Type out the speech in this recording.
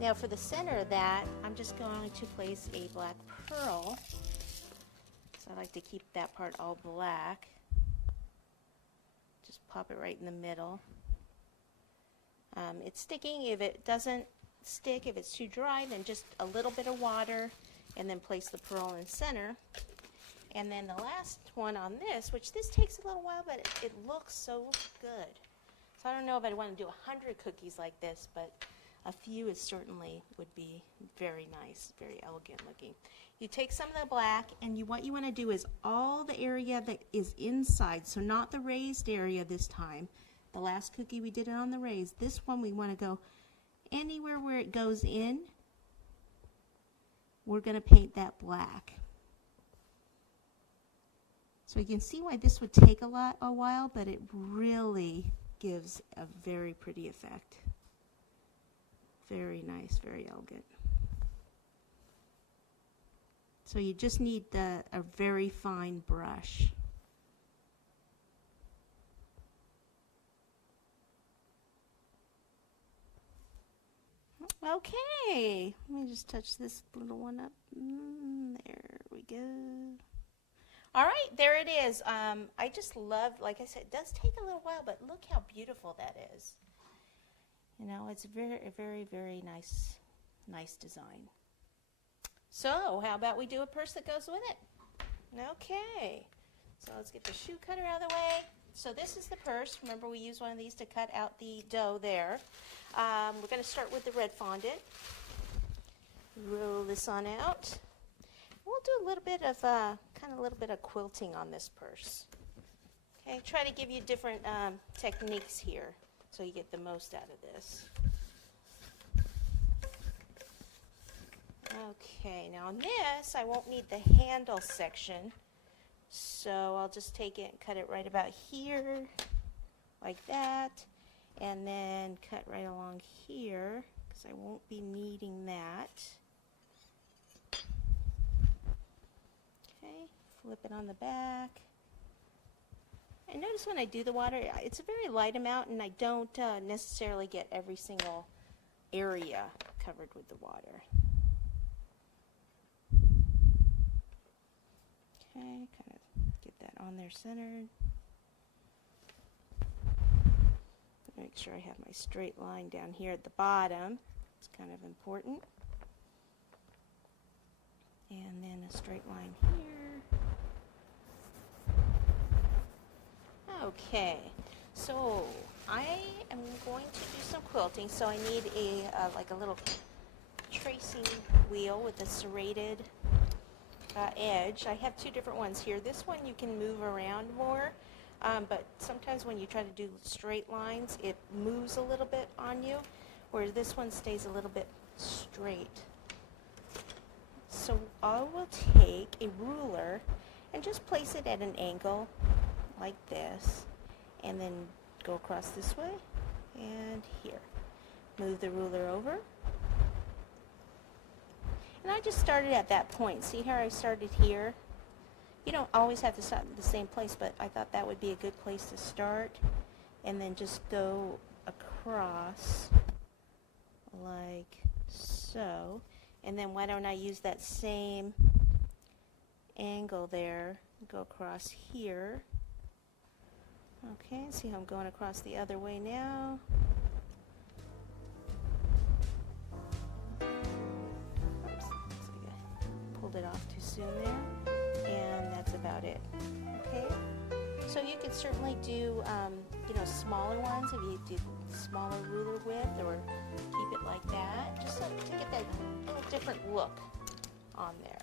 Now for the center of that, I'm just going to place a black pearl. So I like to keep that part all black. Just pop it right in the middle. It's sticking. If it doesn't stick, if it's too dry, then just a little bit of water and then place the pearl in the center. And then the last one on this, which this takes a little while, but it looks so good. So I don't know if I'd want to do 100 cookies like this, but a few is certainly would be very nice, very elegant looking. You take some of the black, and what you want to do is all the area that is inside, so not the raised area this time. The last cookie we did it on the raised. This one we want to go anywhere where it goes in. We're going to paint that black. So you can see why this would take a while, but it really gives a very pretty effect. Very nice, very elegant. So you just need a very fine brush. Okay, let me just touch this little one up. There we go. All right, there it is. I just love, like I said, it does take a little while, but look how beautiful that is. You know, it's a very, very, very nice design. So, how about we do a purse that goes with it? Okay, so let's get the shoe cutter out of the way. So this is the purse. Remember, we use one of these to cut out the dough there. We're going to start with the red fondant. Roll this on out. We'll do a little bit of a little bit of quilting on this purse. Okay, try to give you different techniques here so you get the most out of this. Okay, now on this I won't need the handle section, so I'll just take it and cut it right about here, like that, and then cut right along here because I won't be needing that. Okay, flip it on the back. And notice when I do the water, it's a very light amount, and I don't necessarily get every single area covered with the water. Okay, kind of get that on there centered. Make sure I have my straight line down here at the bottom. It's kind of important. And then a straight line here. Okay, so I am going to do some quilting, so I need like a little tracing wheel with a serrated edge. I have two different ones here. This one you can move around more, but sometimes when you try to do straight lines, it moves a little bit on you, whereas this one stays a little bit straight. So I will take a ruler and just place it at an angle like this, and then go across this way and here. Move the ruler over. And I just started at that point. See how I started here? You don't always have to start at the same place, but I thought that would be a good place to start. And then just go across like so. And then why don't I use that same angle there, go across here. Okay, see how I'm going across the other way now. Oops, looks like I pulled it off too soon there. And that's about it. Okay, so you could certainly do, smaller ones if you do smaller ruler width, or keep it like that, just to get that little different look on there.